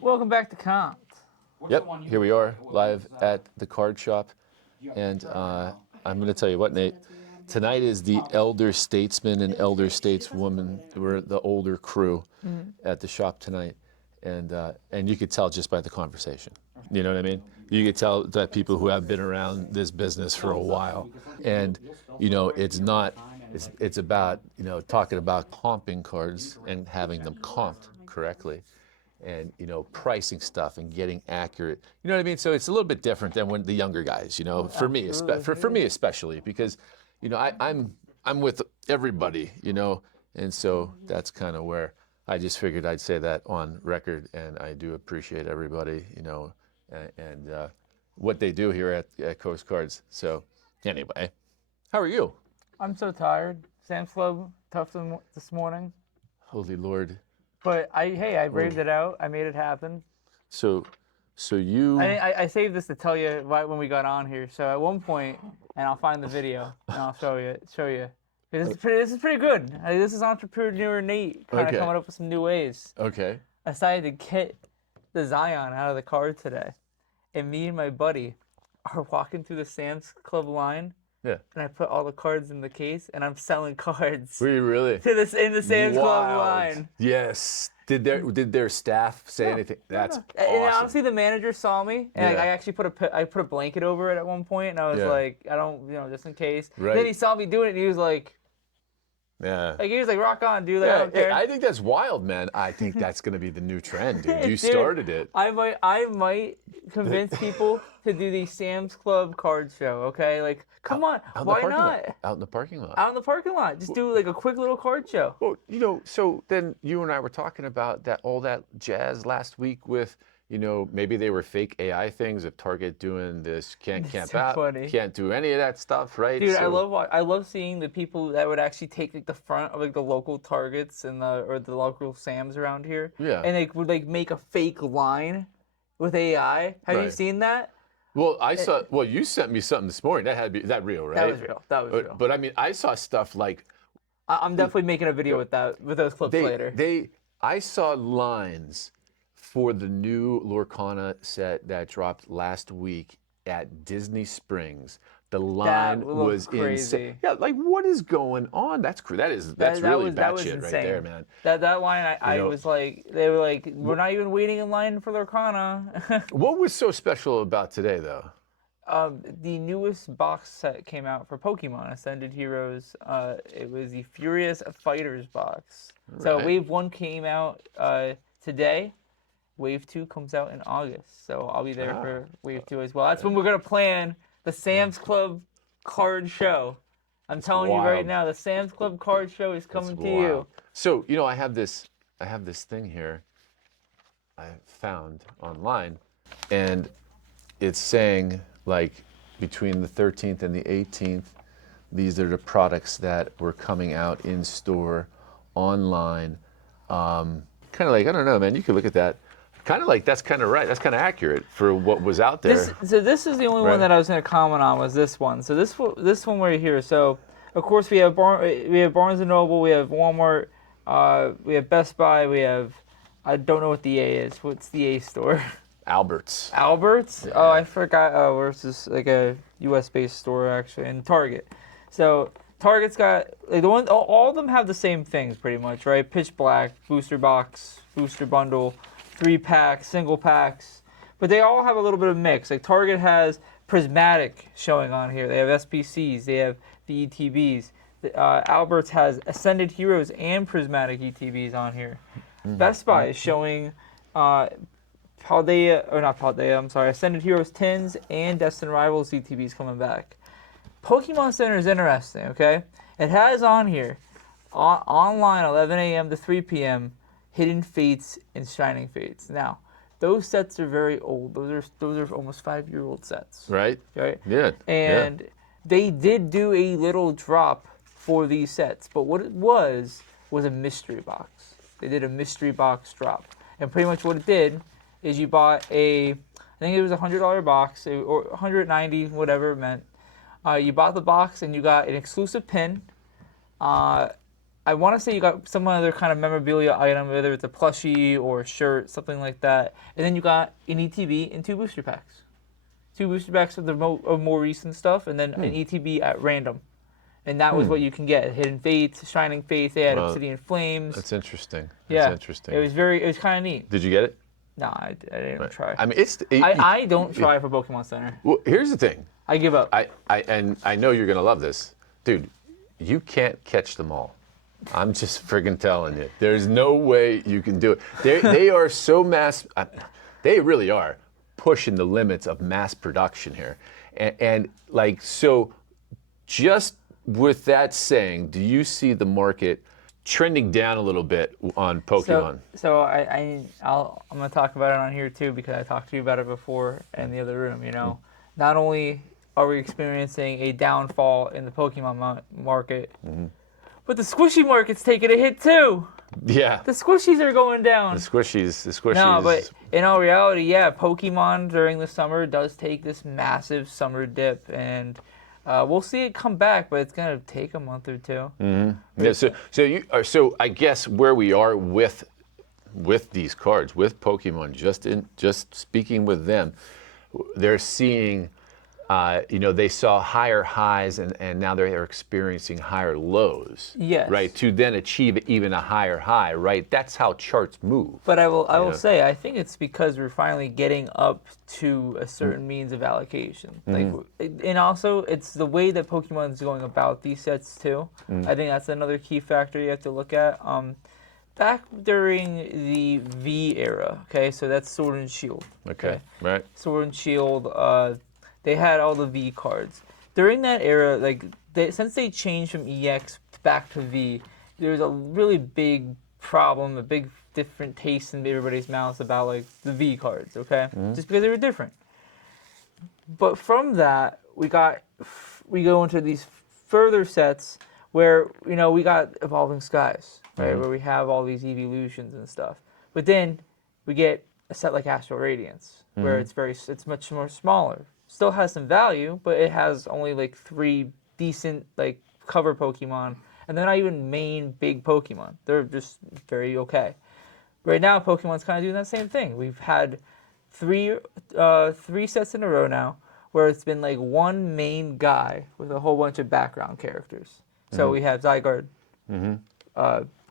Welcome back to Comp. Yep, here we are, live at the card shop. And I'm going to tell you what, Nate. Tonight is the elder statesman and elder stateswoman. We're the older crew at the shop tonight. And you could tell just by the conversation. You know what I mean? You could tell that people who have been around this business for a while. And, you know, it's about, you know, talking about comping cards and having them comped correctly. And, you know, pricing stuff and getting accurate. You know what I mean? So it's a little bit different than when the younger guys, you know, for me especially, because, you know, I'm with everybody, you know, and so that's kind of where I just figured I'd say that on record, and I do appreciate everybody, you know, and what they do here at Coast Cards. So anyway, how are you? I'm so tired. Sam's Club, tough this morning. Holy Lord. But I braved it out. I made it happen. So you... I saved this to tell you right when we got on here. So at one point, and I'll find the video and I'll show you. This is pretty good. This is entrepreneur Nate kind of coming up with some new ways. Okay. I decided to get the Zion out of the card today, and me and my buddy are walking through the Sam's Club line. Yeah. And I put all the cards in the case, and I'm selling cards. Were you really? In the Sam's Club line. Yes. Did their staff say anything? That's awesome. And honestly, the manager saw me, and I actually put a blanket over it at one point, and I was like, I don't, you know, just in case. Right. Then he saw me doing it, and he was like, he was like, rock on, dude. Like, I don't care. I think that's wild, man. I think that's gonna be the new trend, dude. You started it. I might convince people to do the Sam's Club card show. Okay, like, come on, why not? Out in the parking lot. Out in the parking lot, just do like a quick little card show. Well, you know, so then you and I were talking about all that jazz last week with, you know, maybe they were fake AI things of Target doing this can't camp out, can't do any of that stuff, right? Dude, so, I love seeing the people that would actually take like the front of like the local Targets and the local Sam's around here, and they would like make a fake line with AI. Have you seen that? Well, I saw. Well, you sent me something this morning. That had to be real, right? That was real. But I mean, I saw stuff like. I'm definitely making a video with those clips later. I saw lines for the new Lorcana set that dropped last week at Disney Springs. The line was insane. Yeah, like what is going on? That's really batshit right there, man. That line, I was like, they were like, we're not even waiting in line for Lorcana. What was so special about today, though? The newest box set came out for Pokemon Ascended Heroes. It was the Furious Fighters box. Right. So Wave 1 came out today. Wave 2 comes out in August, so I'll be there for Wave 2 as well. That's when we're going to plan the Sam's Club card show. I'm telling you right now, the Sam's Club card show is coming to you. So, you know, I have this thing here I found online, and it's saying, like, between the 13th and the 18th, these are the products that were coming out in store, online. Kind of like, I don't know, man, you could look at that. Kind of like that's kind of right. That's kind of accurate for what was out there. This is the only one that I was going to comment on was this one. So this one right here. So of course we have Barnes and Noble, we have Walmart, we have Best Buy, we have I don't know what the A is. What's the A store? Albert's. Albert's? Yeah. Oh, I forgot. Oh, where's this like a U.S. based store actually, and Target. So Target's got like all of them have the same things pretty much, right? Pitch Black, booster box, booster bundle. 3-packs, single packs, but they all have a little bit of mix. Like Target has prismatic showing on here. They have SPCs. They have the ETBs. Albert's has Ascended Heroes and prismatic ETBs on here. Best Buy is showing Ascended Heroes tins and Destined Rivals ETBs coming back. Pokemon Center is interesting. Okay, it has on here online 11 a.m. to 3 p.m. Hidden Fates and Shining Fates. Now, those sets are very old. Those are almost 5-year-old sets. Right. Right. Yeah. And they did do a little drop for these sets, but what it was a mystery box. They did a mystery box drop, and pretty much what it did is you bought I think it was $100 box or $190, whatever it meant. You bought the box and you got an exclusive pin. I want to say you got some other kind of memorabilia item, whether it's a plushie or a shirt, something like that. And then you got an ETB and 2 booster packs. 2 booster packs of the more recent stuff, and then an ETB at random. And that was what you can get. Hidden Fates, Shining Fates, they had Obsidian Flames. That's interesting. Yeah. That's interesting. It was kind of neat. Did you get it? No, I didn't try. I mean, I don't try for Pokemon Center. Well, here's the thing. I give up. And I know you're gonna love this, dude. You can't catch them all. I'm just friggin' telling you. There's no way you can do it. They are so they really are pushing the limits of mass production here, and like so. Just with that saying, do you see the market trending down a little bit on Pokemon? So I'm gonna talk about it on here too because I talked to you about it before in the other room. You know, not only are we experiencing a downfall in the Pokemon market, but the squishy market's taking a hit too. Yeah. The squishies are going down. The squishies. No, but in all reality, yeah, Pokemon during the summer does take this massive summer dip, and we'll see it come back, but it's gonna take a month or two. Yeah. So I guess where we are with these cards, with Pokemon, just speaking with them, they're seeing. They saw higher highs and now they're experiencing higher lows. Yes. Right. To then achieve even a higher high. Right. That's how charts move. But I will say I think it's because we're finally getting up to a certain means of allocation. And also it's the way that Pokemon is going about these sets too. I think that's another key factor you have to look at. Back during the V era. Okay. So that's Sword and Shield. Okay. Right. Sword and Shield. They had all the V cards. During that era, since they changed from EX back to V, there was a really big problem, a big different taste in everybody's mouths about the V cards, okay? Just because they were different. But from that, we go into these further sets where, we got Evolving Skies, right? Where we have all these evolutions and stuff. But then we get a set like Astral Radiance, where it's much more smaller. Still has some value, but it has only 3 decent cover Pokemon, and they're not even main big Pokemon. They're just very okay. Right now, Pokemon's kind of doing that same thing. We've had three sets in a row now where it's been one main guy with a whole bunch of background characters. So we have Zygarde,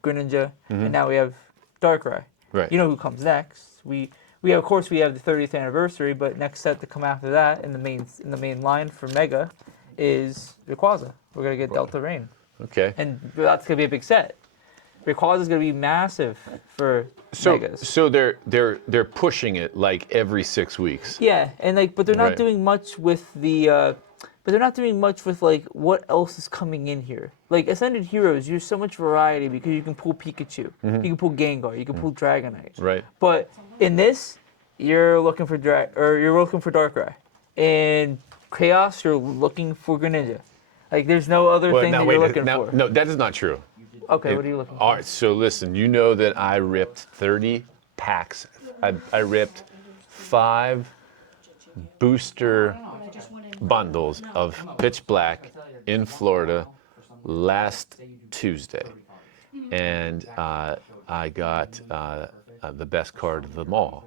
Greninja, and now we have Darkrai. Right. You know who comes next? We of course we have the 30th anniversary, but next set to come after that in the main line for Mega is Rayquaza. We're gonna get Delta Rain. Okay. And that's gonna be a big set. Rayquaza is gonna be massive for Megas. So they're pushing it every 6 weeks. Yeah, and but they're not doing much with the. But they're not doing much with what else is coming in here. Ascended Heroes, there's so much variety because you can pull Pikachu, you can pull Gengar, you can pull Dragonite. Right. But in this, you're looking for Darkrai. In Chaos, you're looking for Greninja. There's no other thing that you're looking for. No, that is not true. Okay, what are you looking for? All right, so listen, you know that I ripped 30 packs. I ripped 5 booster bundles of Pitch Black in Florida last Tuesday, and I got the best card of them all.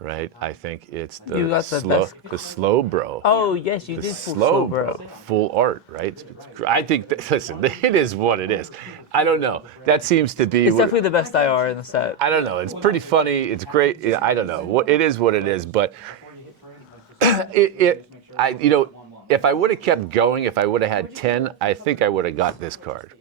Right, I think it's the slow bro. Oh yes, you did pull slow bro. Full art, right? I think listen, it is what it is. I don't know. That seems to be. It's definitely the best IR in the set. I don't know. It's pretty funny. It's great. I don't know. It is what it is. But if I would have kept going, if I would have had 10, I think I would have got this card.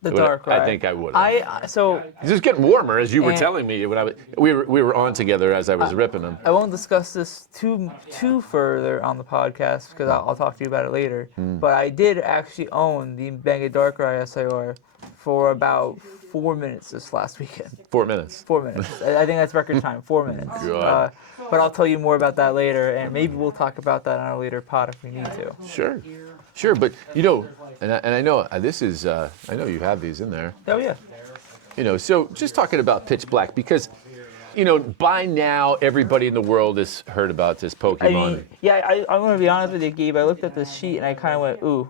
The Darkrai. I think I would have. It's just getting warmer, as you were telling me. When we were on together as I was ripping them. I won't discuss this too further on the podcast because I'll talk to you about it later. But I did actually own the Mega Darkrai SIR for about 4 minutes this last weekend. 4 minutes. 4 minutes. I think that's record time. 4 minutes. God. But I'll tell you more about that later, and maybe we'll talk about that on a later pod if we need to. Sure. But and I know this is. I know you have these in there. Oh yeah. So just talking about Pitch Black because, by now everybody in the world has heard about this Pokemon. I'm going to be honest with you, Gabe. I looked at this sheet and I kind of went, ooh,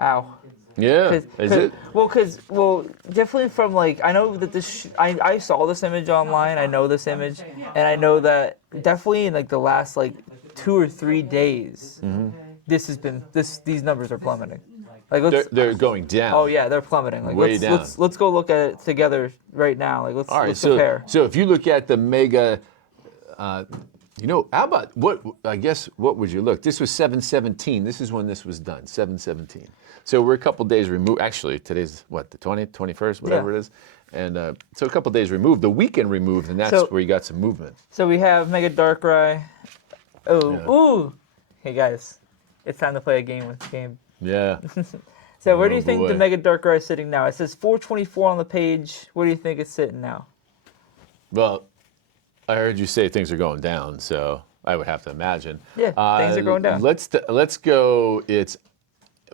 ow. Yeah, is it? Well, definitely from like I know that I saw this image online. I know this image, and I know that definitely in like the last like 2 or 3 days, these numbers are plummeting. Like They're going down. oh yeah, they're plummeting. Like Way down. let's go look at it together right now. Like All right, let's compare. so if you look at the mega, how about what would you look? This was 7/17. This is when this was done, 7/17. So we're a couple days removed. Actually, today's what, the 20th, 21st, whatever it is. And so a couple days removed, the weekend removed, and that's where you got some movement. So we have Mega Darkrai. Oh, Yeah. ooh. Hey guys, it's time to play a game with Gabe. Yeah. So where do you think boy. the Mega Darkrai is sitting now? It says 424 on the page. Where do you think it's sitting now? Well, I heard you say things are going down, so I would have to imagine. Yeah, things are going down. Let's go.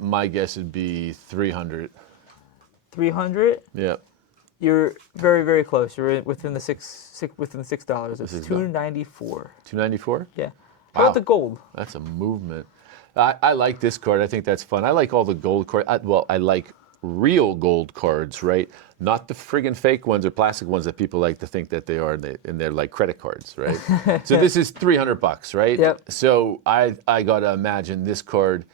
My guess would be 300. 300? Yeah. You're very, very close. You're within the $6. It's is $294. 294. Yeah. How Wow. about the gold? That's a movement. I like this card. I think that's fun. I like all the gold cards. I like real gold cards, right? Not the friggin' fake ones or plastic ones that people like to think that they are, and they're like credit cards, right? So this is $300, right? Yep. So I gotta imagine this card.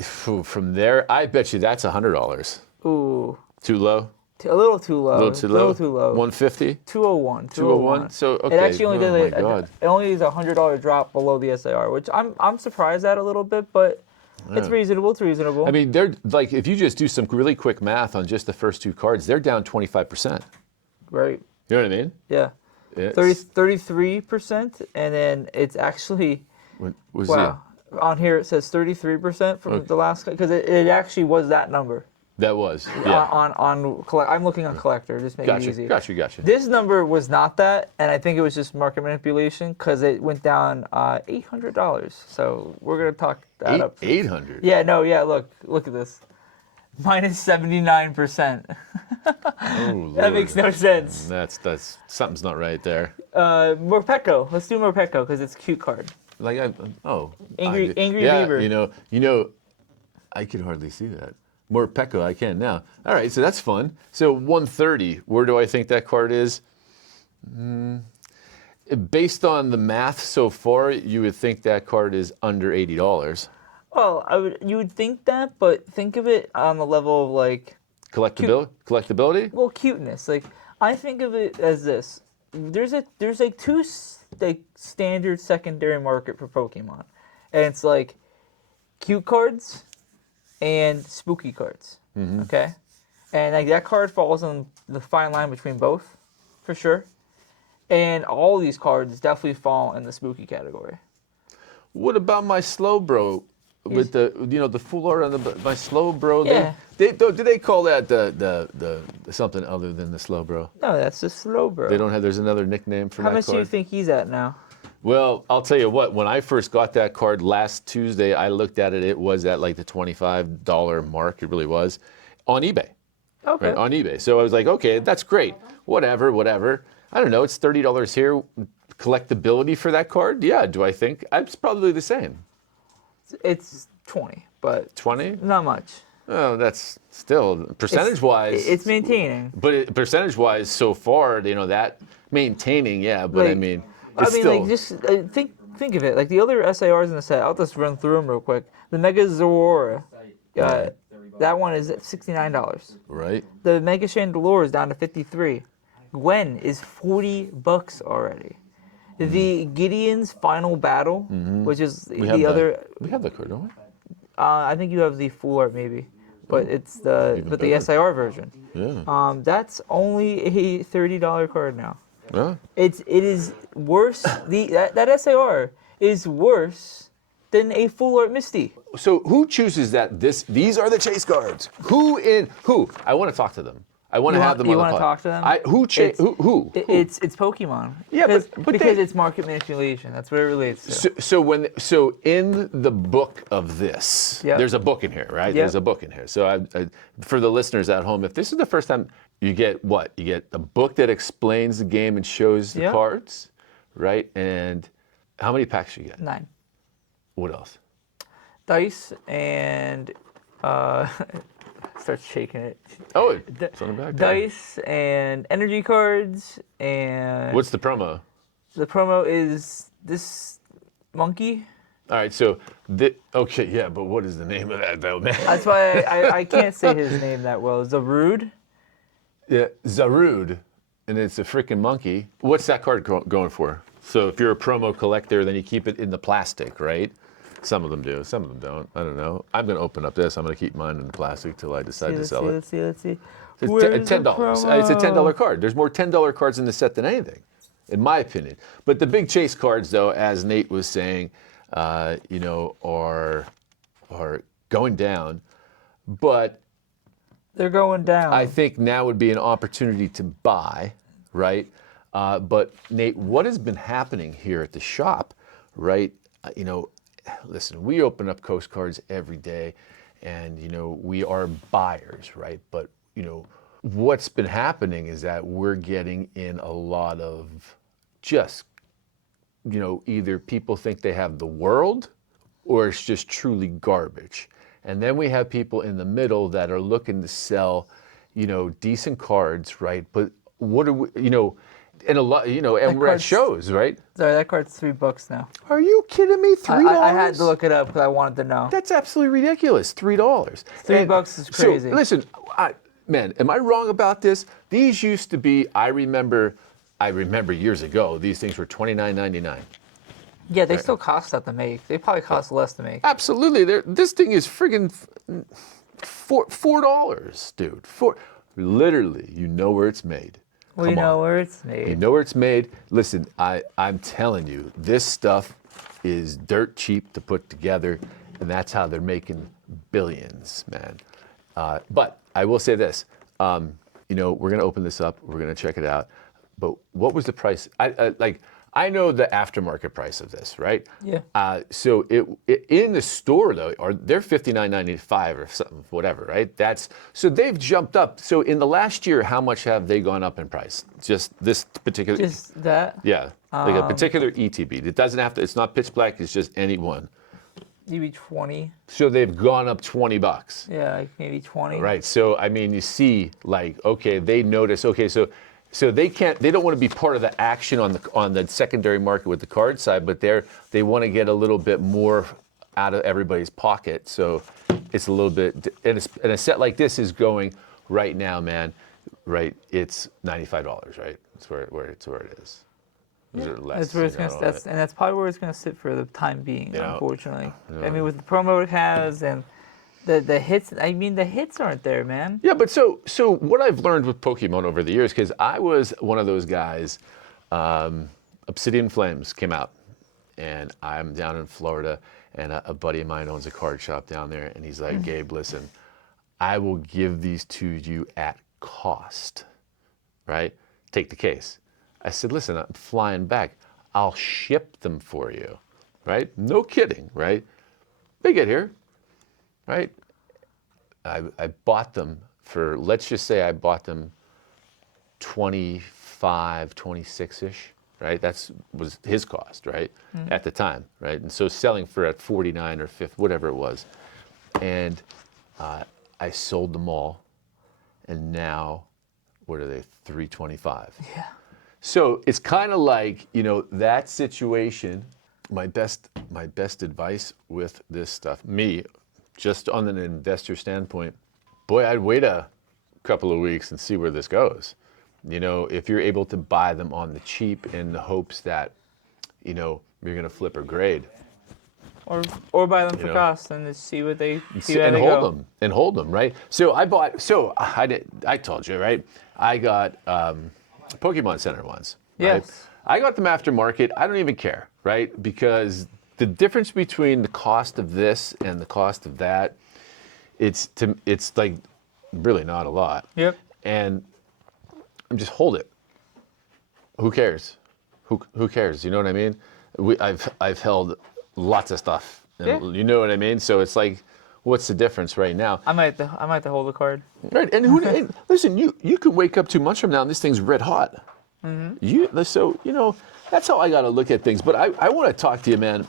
From there, I bet you that's $100. Ooh. Too low? A little too low. A little too low? 150? 201. 201? So, okay. It actually only oh did my God. it only is a $100 drop below the SAR, which I'm surprised at a little bit, but it's reasonable. It's reasonable. I mean, they're like, if you just do some really quick math on just the first two cards, they're down 25%. Right. You know what I mean? Yeah. It's- 33%, and then it's actually What was wow. On here it says 33% from the last, because it actually was that number. That was, yeah. I'm looking on collector, just make it easy. Gotcha. This number was not that, and I think it was just market manipulation because it went down $800. So we're gonna talk that up. 800. Yeah, no, yeah. Look at this, minus 79%. Oh, That makes no sense. That's something's not right there. Morpeko. Let's do Morpeko because it's a cute card. Like Angry yeah, Beaver. You know, I could hardly see that. More Pekka, I can now. All right, so that's fun. So 130, where do I think that card is? Based on the math so far, you would think that card is under $80. Well, you would think that, but think of it on the level of like Collectability? well, cuteness. Like I think of it as this. There's like two like standard secondary market for Pokemon, and it's like cute cards and spooky cards. Okay, and like that card falls on the fine line between both, for sure. And all these cards definitely fall in the spooky category. What about my slow bro? With the full art on my slow bro. Yeah. Do they call that the something other than the slow bro? No, that's the slow bro. They don't have. There's another nickname for How that much card. do you think he's at now? Well, I'll tell you what. When I first got that card last Tuesday, I looked at it. It was at like the $25 mark. It really was on eBay. Okay. Right, on eBay. So I was like, okay, that's great. Whatever. I don't know. It's $30 here. Collectability for that card? Yeah. Do I think it's probably the same? It's 20, but 20? not much. Oh, that's still percentage-wise. It's maintaining. But percentage-wise, so far, that maintaining, yeah. But Like, I mean, it's like still. just think of it. Like the other SARs in the set, I'll just run through them real quick. The Mega Zorora, that one is at $69. Right. The Mega Chandelure is down to $53. Gwen is $40 already. The Gideon's Final Battle, which is We have the card, don't we? I think you have the full art maybe, but it's the SIR version. Yeah. That's only a $30 card now. Yeah. It is worse. That SIR is worse than a full art Misty. So who chooses that? These are the chase cards. Who? I want to talk to them. I want to have them on the pod. You want to talk to them? Who? It's Pokemon. Yeah, because it's market manipulation. That's what it relates to. So in the book of this, there's a book in here, right? Yep. There's a book in here. So for the listeners at home, if this is the first time, you get what? You get a book that explains the game and shows the cards, right? And how many packs you get? 9. What else? Dice and Starts shaking it. Oh, it's on the back there. Dice and energy cards and. What's the promo? The promo is this monkey. All right, so okay, yeah, but what is the name of that though, man? That's why I can't say his name that well. Zarude. Yeah, Zarude, and it's a freaking monkey. What's that card going for? So if you're a promo collector, then you keep it in the plastic, right? Some of them do, some of them don't. I don't know. I'm gonna open up this. I'm gonna keep mine in the plastic till I decide to sell it. Let's see. It's $10. It's a $10 card. There's more $10 cards in the set than anything, in my opinion. But the big chase cards, though, as Nate was saying, are going down. But they're going down. I think now would be an opportunity to buy, right? But Nate, what has been happening here at the shop, right? Listen, we open up Coast Cards every day, and we are buyers, right? But what's been happening is that we're getting in a lot of just either people think they have the world or it's just truly garbage. And then we have people in the middle that are looking to sell, decent cards, right? But what are we, and a lot, and we're at shows, right? Sorry, that card's $3 now. Are you kidding me? $3? I had to look it up because I wanted to know. That's absolutely ridiculous. $3. $3 is crazy. So, listen, man, am I wrong about this? These used to be, I remember years ago, these things were $29.99. Yeah, they still cost that to make. They probably cost less to make. Absolutely. This thing is friggin' $4, dude. Literally, you know where it's made. We know where it's made. You know where it's made. Listen, I'm telling you, this stuff is dirt cheap to put together, and that's how they're making billions, man. But I will say this, we're going to open this up. We're going to check it out. But what was the price? I know the aftermarket price of this, right? Yeah. So it in the store though, they're $59.95 or something, whatever, right? So they've jumped up. So in the last year, how much have they gone up in price? Just this particular. Just that. Yeah, like a particular ETB. It doesn't have to. It's not pitch black. It's just any one. Maybe 20. So they've gone up $20. Yeah, like maybe 20. Right. So I mean, you see, like, okay, they notice. Okay, so they don't want to be part of the action on the secondary market with the card side, but they want to get a little bit more out of everybody's pocket. So it's a little bit, and a set like this is going right now, man. Right, it's $95, right? That's where it is. Yeah. That's where it's that's probably where it's gonna sit for the time being, unfortunately. I mean, with the promo it has and the hits. I mean, the hits aren't there, man. Yeah, but so what I've learned with Pokemon over the years, because I was one of those guys. Obsidian Flames came out, and I'm down in Florida, and a buddy of mine owns a card shop down there, and he's like, Gabe, listen, I will give these to you at cost, right? Take the case. I said, listen, I'm flying back. I'll ship them for you, right? No kidding, right? They get here, right? I bought them for, let's just say I bought them 25, 26-ish, right? Was his cost, right? At the time, right? And so selling for at 49 or 50, whatever it was. And I sold them all. And now, what are they, 325? Yeah. So it's kind of like, that situation. My best advice with this stuff, just on an investor standpoint, boy, I'd wait a couple of weeks and see where this goes. If you're able to buy them on the cheap in the hopes that, you're going to flip or grade. Or buy them for cost and just see what they see and hold them, right? So I told you, right? I got Pokemon Center ones. Right? Yes. I got them aftermarket. I don't even care, right? Because the difference between the cost of this and the cost of that, it's like really not a lot. Yep. And just hold it. Who cares? Who cares? You know what I mean? I've held lots of stuff. And you know what I mean? So it's like, what's the difference right now? I might have to hold the card. Right, and listen, you could wake up 2 months from now and this thing's red hot. So that's how I got to look at things. But I want to talk to you, man.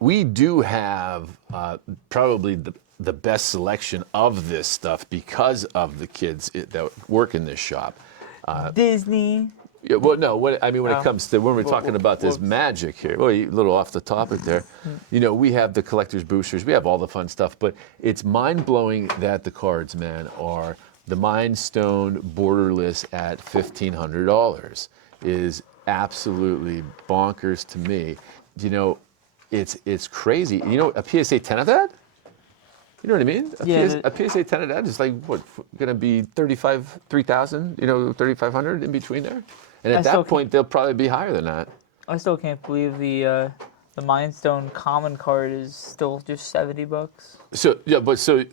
We do have probably the best selection of this stuff because of the kids that work in this shop. Disney. Yeah, well, no. When it comes to when we're talking about this whoops. magic here, well, a little off the topic there. We have the collector's boosters, we have all the fun stuff, but it's mind blowing that the cards, man, are the Mind Stone borderless at $1,500 is absolutely bonkers to me. It's crazy. A PSA 10 of that? You know what I mean? A PSA 10 of that is like what going to be 3,000, 3,500 in between there. And at that point, they'll probably be higher than that. I still can't believe the Mind Stone common card is still just $70. So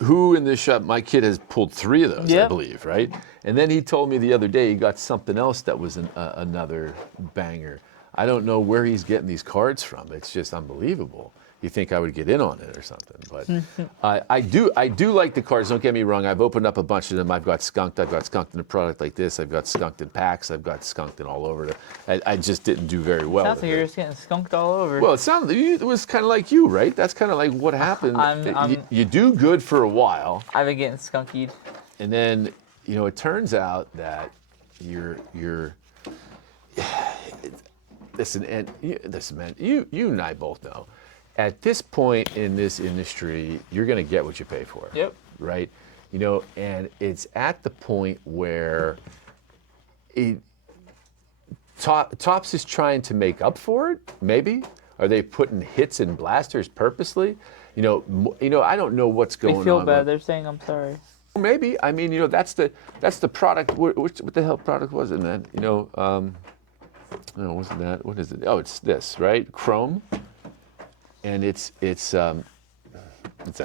who in this shop? My kid has pulled 3 of those, I believe, right? And then he told me the other day he got something else that was another banger. I don't know where he's getting these cards from. It's just unbelievable. You think I would get in on it or something, but I do like the cards. Don't get me wrong. I've opened up a bunch of them. I've got skunked in a product like this. I've got skunked in packs. I've got skunked in all over. I just didn't do very well. Sounds like you're just getting skunked all over. Well, it was kind of like you, right? That's kind of like what happened. You do good for a while. I've been getting skunkied. And then, it turns out that you're listen, man, you and I both know. At this point in this industry, you're going to get what you pay for. Yep. Right? And it's at the point where Topps is trying to make up for it, maybe? Are they putting hits and blasters purposely? I don't know what's going on. They feel bad. They're saying, I'm sorry. Maybe. That's the product. What the hell product was it, man? No, wasn't that? What is it? Oh, it's this, right? Chrome. And it's a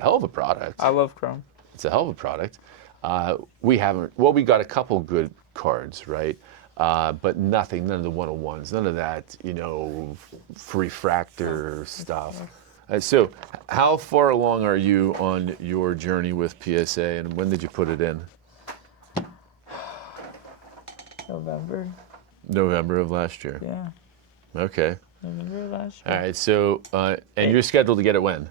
hell of a product. I love Chrome. It's a hell of a product. We got a couple good cards, right? But none of the 101s, none of that, refractor stuff. So how far along are you on your journey with PSA, and when did you put it in? November of last year. Yeah. Okay. November of last year. All right, so, and you're scheduled to get it when?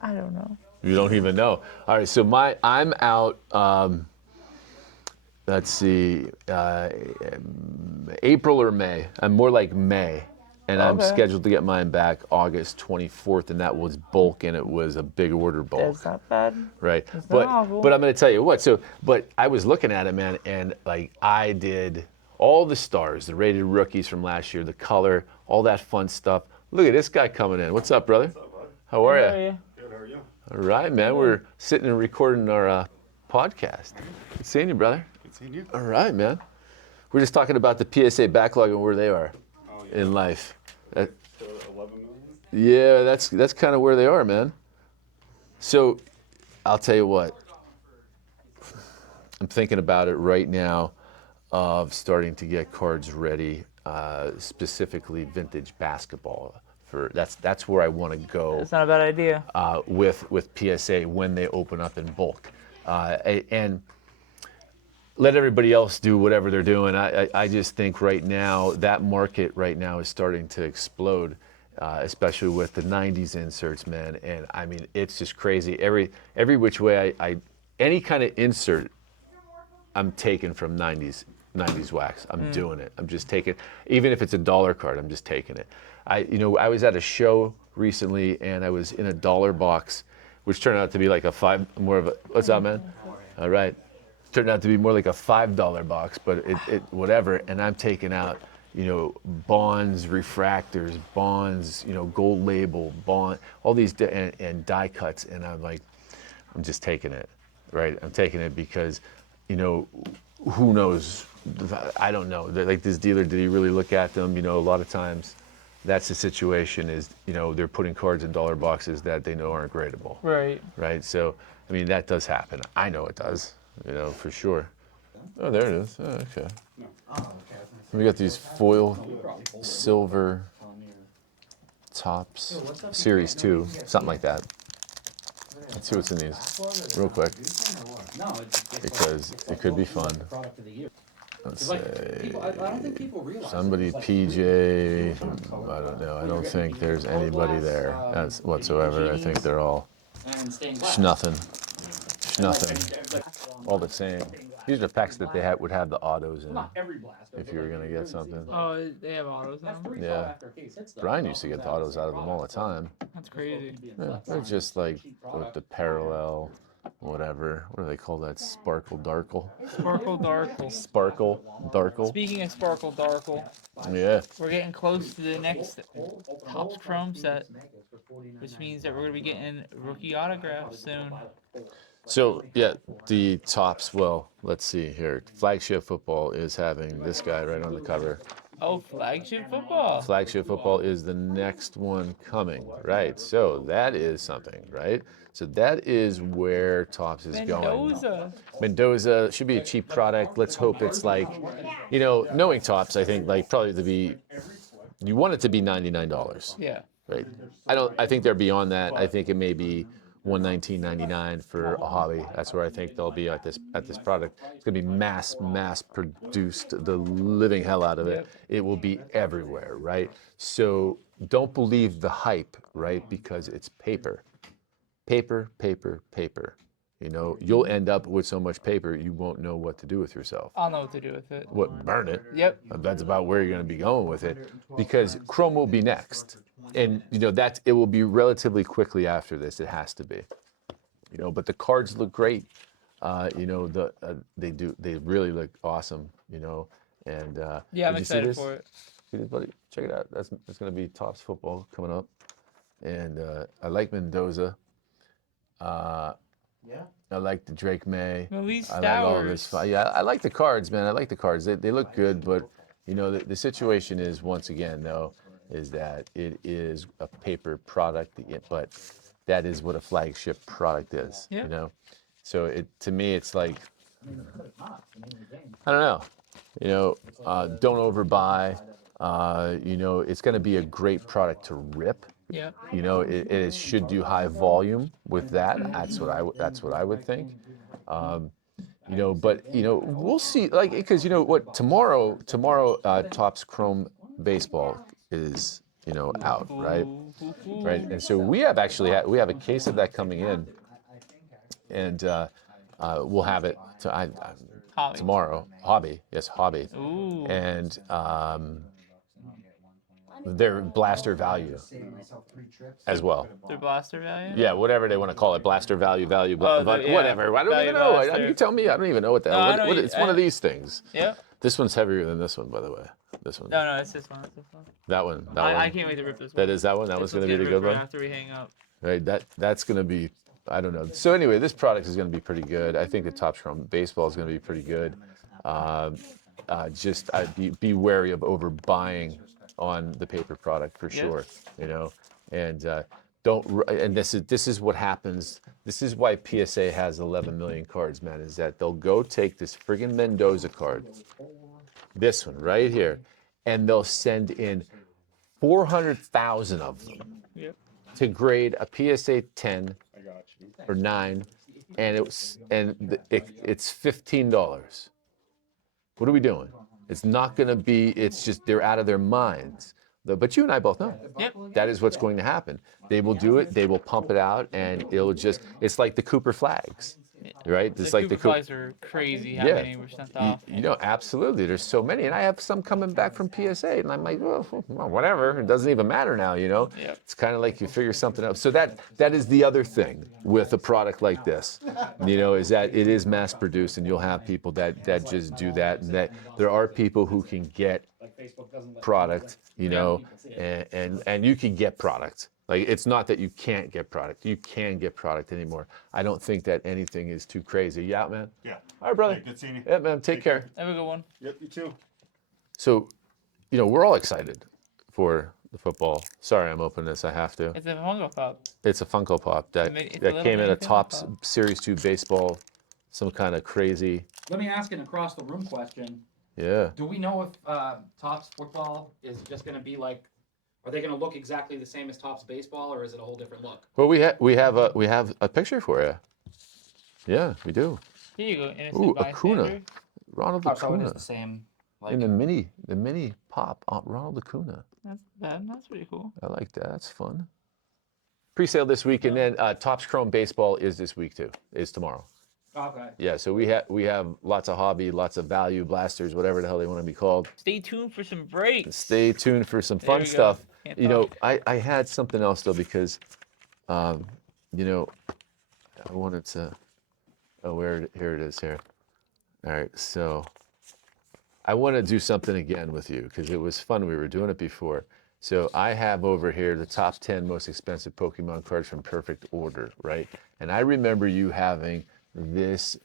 I don't know. You don't even know. All right, so I'm out, let's see, April or May. I'm more like May. And I'm scheduled to get mine back August 24th, and that was bulk, and it was a big order bulk. That's not bad. Right. It's not awful. But I'm going to tell you what. But I was looking at it, man, and I did all the stars, the rated rookies from last year, the color, all that fun stuff. Look at this guy coming in. What's up, brother? What's up, bud? How are How are you? you? Good, how are you? All right, man. We're sitting and recording our podcast. Good seeing you, brother. Good seeing you. All right, man. We're just talking about the PSA backlog and where they are in life. So 11 million? Yeah, that's kind of where they are, man. So, I'll tell you what. I'm thinking about it right now of starting to get cards ready, specifically vintage basketball. That's where I want to go. That's not a bad idea. With PSA when they open up in bulk, and let everybody else do whatever they're doing. I just think right now that market right now is starting to explode, especially with the '90s inserts, man. And it's just crazy. Every which way any kind of insert, I'm taking from '90s wax. I'm doing it. I'm just taking, even if it's a dollar card, I'm just taking it. I was at a show recently and I was in a dollar box, which turned out to be like what's up, man? All right. Turned out to be more like a $5 box, but it whatever. And I'm taking out, bonds, refractors, bonds, gold label, bond, all these and die cuts. And I'm just taking it, right? I'm taking it because, who knows? I don't know. Like this dealer, did he really look at them? A lot of times that's the situation is, they're putting cards in dollar boxes that they know aren't gradable. Right. Right. So, that does happen. I know it does, for sure. Oh, there it is. Oh, okay. We got these foil silver Topps Series 2, something like that. Let's see what's in these real quick, because it could be fun. Let's say somebody PJ, I don't know. I don't think there's anybody there whatsoever. I think they're all nothing. Nothing. All the same. These are packs that they would have the autos in if you were going to get something. Oh, they have autos on them? Yeah. Brian used to get the autos out of them all the time. That's crazy. Yeah, they're just like with the parallel, whatever. What do they call that? Sparkle Darkle? Sparkle Darkle. Sparkle Darkle. Speaking of Sparkle Darkle, Yeah. we're getting close to the next Topps Chrome set, which means that we're going to be getting rookie autographs soon. So, yeah, the Topps, well, let's see here. Flagship Football is having this guy right on the cover. Oh, Flagship Football. Flagship Football is the next one coming, right? So that is something, right? So that is where Topps is going. Mendoza should be a cheap product. Let's hope it's like, you know, knowing Topps, I think like probably to be, you want it to be $99. Yeah. Right. I think they're beyond that. I think it may be $119.99 for a hobby. That's where I think they'll be at this product. It's gonna be mass produced, the living hell out of it. Yep. It will be everywhere, right? So don't believe the hype, right? Because it's paper. Paper. You know, you'll end up with so much paper you won't know what to do with yourself. I'll know what to do with it. What, burn it? Yep. That's about where you're going to be going with it, because Chrome will be next, and you know that it will be relatively quickly after this. It has to be, you know. But the cards look great. You know, they really look awesome. You know, and Yeah, I'm did you see excited this? for it. See this, buddy? Check it out. That's going to be Topps Football coming up, and I like Mendoza. I like the Drake May. Elise I like all this. Stowers. Yeah, I like the cards, man. I like the cards. They look good, but you know the situation is once again though is that it is a paper product, but that is what a flagship product is. Yeah. You know, so to me it's like I don't know. You know, don't overbuy. You know, it's going to be a great product to rip. Yeah. You know, it should do high volume with that. That's what I would think. You know, but you know, we'll see. Like, because you know what, tomorrow, Topps Chrome Baseball is out, right? Right, and so we have a case of that coming in, and we'll have it tomorrow. Hobby, yes, hobby. Ooh. And their blaster value as well. Their blaster value? Yeah, whatever they want to call it, blaster value, yeah. whatever. I don't Value even know. blaster. You tell me. I don't even know what that. No, I know it's one of these things. Yeah. This one's heavier than this one, by the way. This one. No, it's this one. It's this one. That one. I can't wait to rip this one. That is that one. That one's going to be the good one. After we hang up. Right. That's going to be. I don't know. So anyway, this product is going to be pretty good. I think the Topps Chrome Baseball is going to be pretty good. Just be wary of overbuying on the paper product for sure. You know, and don't. And this is what happens. This is why PSA has 11 million cards, man. Is that they'll go take this friggin' Mendoza card, this one right here, and they'll send in 400,000 of them to grade a PSA 10 or 9, and it's $15. What are we doing? It's not going to be. It's just they're out of their minds. But you and I both know that is what's going to happen. They will do it. They will pump it out, and it'll just. It's like the Cooper flags, right? It's like the flags are crazy. How many were sent off? You know, absolutely. There's so many, and I have some coming back from PSA, and I'm like, well, whatever. It doesn't even matter now. You know, it's kind of like you figure something out. So that is the other thing with a product like this, you know, is that it is mass produced, and you'll have people that just do that, and that there are people who can get product, you know, and you can get product. Like, it's not that you can't get product. You can get product anymore. I don't think that anything is too crazy. You out, man? Yeah. All right, brother. Hey, good seeing you. Yeah, man. Take care. Have a good one. Yep, you too. So, you know, we're all excited for the football. Sorry, I'm opening this. I have to. It's a Funko Pop. It's a Funko Pop that came in a Topps Series 2 baseball, some kind of crazy. Let me ask an across the room question. Yeah. Do we know if Topps football is just going to be like, are they going to look exactly the same as Topps baseball, or is it a whole different look? Well, we have a picture for you. Yeah, we do. Here you go. Innocent Ooh, bystander. Acuna. Ronald Oh, so it Acuna. is the same. Like, In the mini pop, Ronald Acuna. That's bad. That's pretty cool. I like that. That's fun. Pre-sale this week, and then Topps Chrome Baseball is this week too. Is tomorrow. Okay. Yeah, so we have lots of hobby, lots of value blasters, whatever the hell they want to be called. Stay tuned for some breaks. Stay tuned for some There fun we go. stuff. Can't You know, talk. I had something else though because, you know, I wanted to. Oh, here it is here. All right, so I want to do something again with you because it was fun. We were doing it before. So I have over here the top 10 most expensive Pokemon cards from Perfect Order, right? And I remember you having this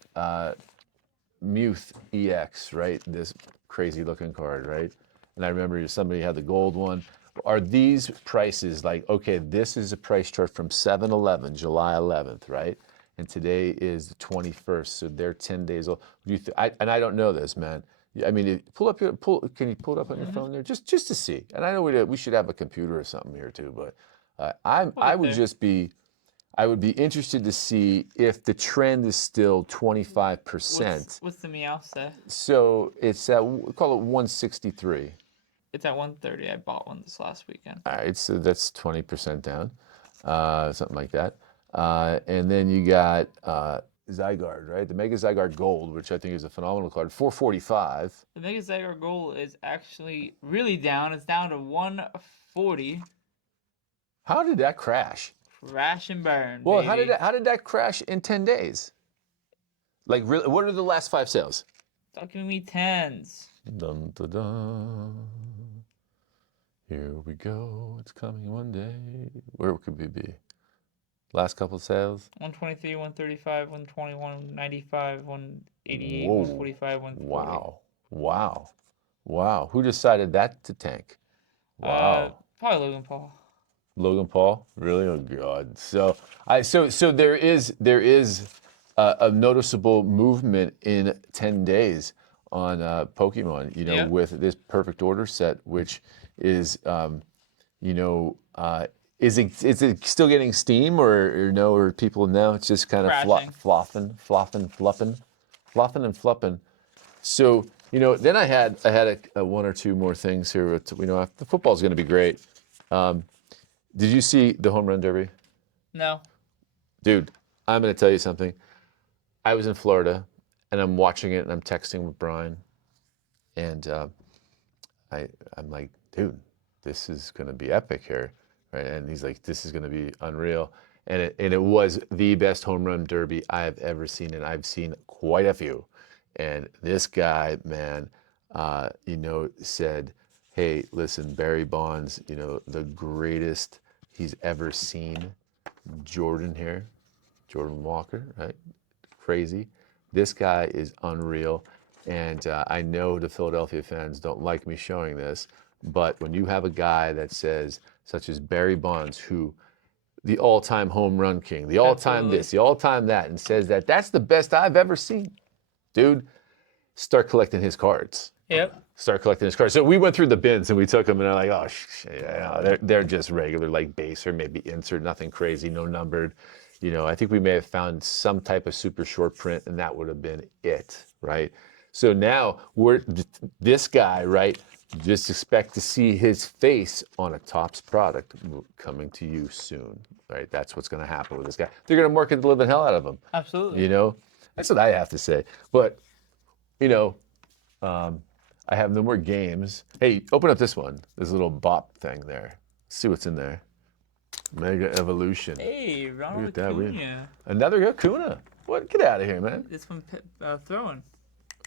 Muth EX, right? This crazy looking card, right? And I remember somebody had the gold one. Are these prices like, okay, this is a price chart from 7-Eleven, July 11th, right? And today is the 21st, so they're 10 days old. And I don't know this, man. I mean, can you pull it up on your phone there, just to see? And I know we should have a computer or something here too, but I would there. just be, I would be interested to see if the trend is still 25%. What's the meow say? So it's at, call it 163. It's at 130. I bought one this last weekend. All right, so that's 20% down, something like that. And then you got Zygarde, right? The Mega Zygarde Gold, which I think is a phenomenal card, 445. The Mega Zygarde Gold is actually really down. It's down to 140. How did that crash? Crash and burn. Well, baby. how did that crash in 10 days? Like, really, what are the last 5 sales? Stop giving me tens. Dun, dun, dun. Here we go. It's coming one day. Where could we be? Last couple of sales? 123, 135, 120, 195, 188, Whoa. 145, 140. Wow. Who decided that to tank? Wow. Probably Logan Paul. Logan Paul? Really? Oh God. So there is a noticeable movement in 10 days on Pokemon, you know, Yeah. with this Perfect Order set, which is, is it still getting steam or no, or people now it's just kind of Crashing. flopping and flopping. So, you know, then I had a one or two more things here. You know, the football's going to be great. Did you see the home run derby? No. Dude, I'm going to tell you something. I was in Florida, and I'm watching it, and I'm texting with Brian, and I'm like, dude, this is going to be epic here, right? And he's like, this is going to be unreal. And it was the best home run derby I have ever seen, and I've seen quite a few. And this guy, man, you know, said, hey, listen, Barry Bonds, you know, the greatest he's ever seen. Jordan Walker, right? Crazy. This guy is unreal. And I know the Philadelphia fans don't like me showing this, but when you have a guy that says, such as Barry Bonds, who the all-time home run king, the all-time Absolutely. this, the all-time that, and says that that's the best I've ever seen, dude, start collecting his cards. Yep. Start collecting his cards. So we went through the bins and we took them, and they're like, oh, yeah, they're just regular, like base or maybe insert, nothing crazy, no numbered. You know, I think we may have found some type of super short print, and that would have been it, right? So now this guy, right? Just expect to see his face on a Topps product coming to you soon, right? That's what's going to happen with this guy. They're going to market the living hell out of him. Absolutely. You know, that's what I have to say. But, you know, I have no more games. Hey, open up this one, this little bop thing there. See what's in there. Mega Evolution. Hey, Ronald Look at that, Acuna. Another Acuna. What? Get out of here, man. This one throwing.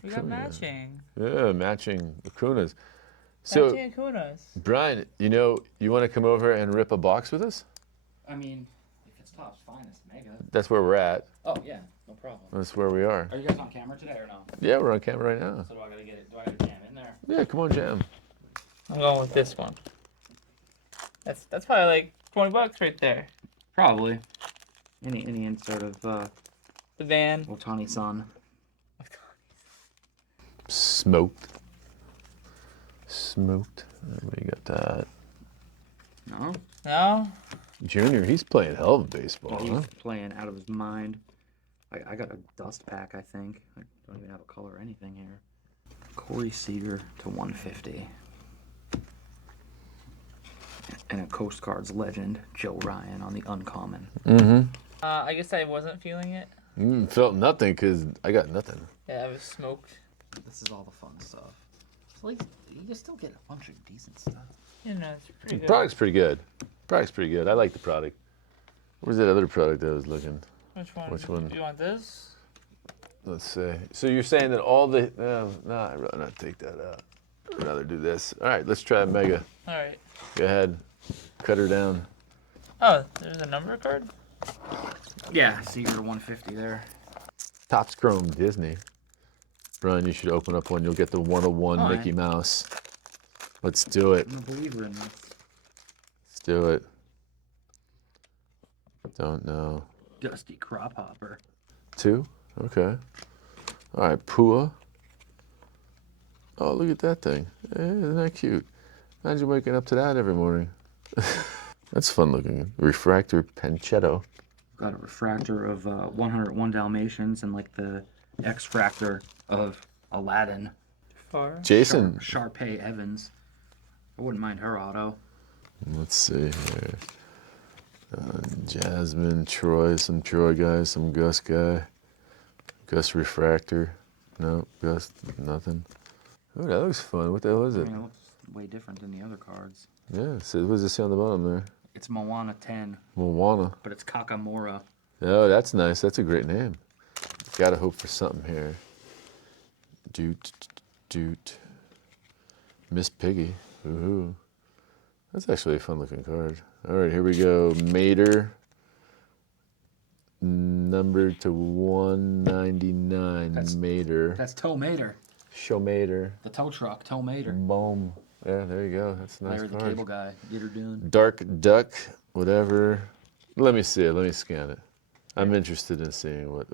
We got matching. Yeah, matching Acunas. So, Matching Acunas. Brian, you know, you want to come over and rip a box with us? I mean, if it's Topps finest, mega. That's where we're at. Oh yeah, no problem. That's where we are. Are you guys on camera today or no? Yeah, we're on camera right now. So do I gotta get it? Do I gotta jam in there? Yeah, come on, Jam. I'm going with this one. That's probably like $20 right there. Probably. Any insert of The van. Otani-san. Smoked. We got that. No? No. Junior, he's playing hell of baseball, He's huh? playing out of his mind. I got a dust pack, I think. I don't even have a color or anything here. Corey Seager to 150. And a Coast Guards legend, Joe Ryan on the uncommon. Mm-hmm. I guess I wasn't feeling it. Felt nothing because I got nothing. Yeah, I was smoked. This is all the fun stuff. So, like, you still get a bunch of decent stuff. You know, it's pretty good. Product's pretty good. Product's pretty good. I like the product. Where's that other product I was looking? Which one? Which one? Do you want this? Let's see. So you're saying that all the... No, I'd rather not take that out. I'd rather do this. All right, let's try Mega. All right. Go ahead. Cut her down. Oh, there's a number card? Yeah, Seeger to 150 there. Topps Chrome Disney. Brian, you should open up one. You'll get the 101 All right. Mickey Mouse. Let's do it. I'm a believer in this. Let's do it. Don't know. Dusty Crop Hopper. 2? Okay. All right, Pua. Oh, look at that thing. Isn't that cute? Imagine waking up to that every morning. That's fun looking. Refractor Panchetto. Got a refractor of 101 Dalmatians and like the X-fractor of Aladdin. Far. Jason. Sharpay Evans. I wouldn't mind her auto. Let's see here. Jasmine, Troy, some Troy guy, some Gus guy. Gus Refractor. No, Gus, nothing. Oh, that looks fun. What the hell is I it? mean, it looks way different than the other cards. Yeah, so what does it say on the bottom there? It's Moana 10, Moana. but it's Kakamora. Oh, that's nice. That's a great name. Gotta hope for something here. Doot. Miss Piggy. Woohoo. That's actually a fun looking card. All right, here we go. Mater. Numbered to 199. That's- Mater. That's Tow Mater. Show Mater. The tow truck, Tow Mater. Boom. Yeah, there you go. That's a nice Larry the card. cable guy. Get her done. Dark Duck, whatever. Let me see it. Let me scan it. I'm interested in seeing what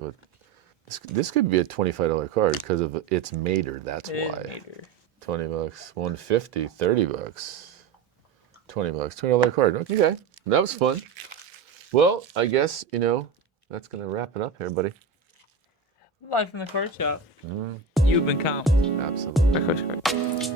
this could be a $25 card because of its Mater. That's It is why. Mater. $20, $150, $30, $20, $20 card. Okay, that was fun. Well, I guess that's gonna wrap it up here, buddy. Live from the card shop. Mm, You've been calm. absolutely. My coach card.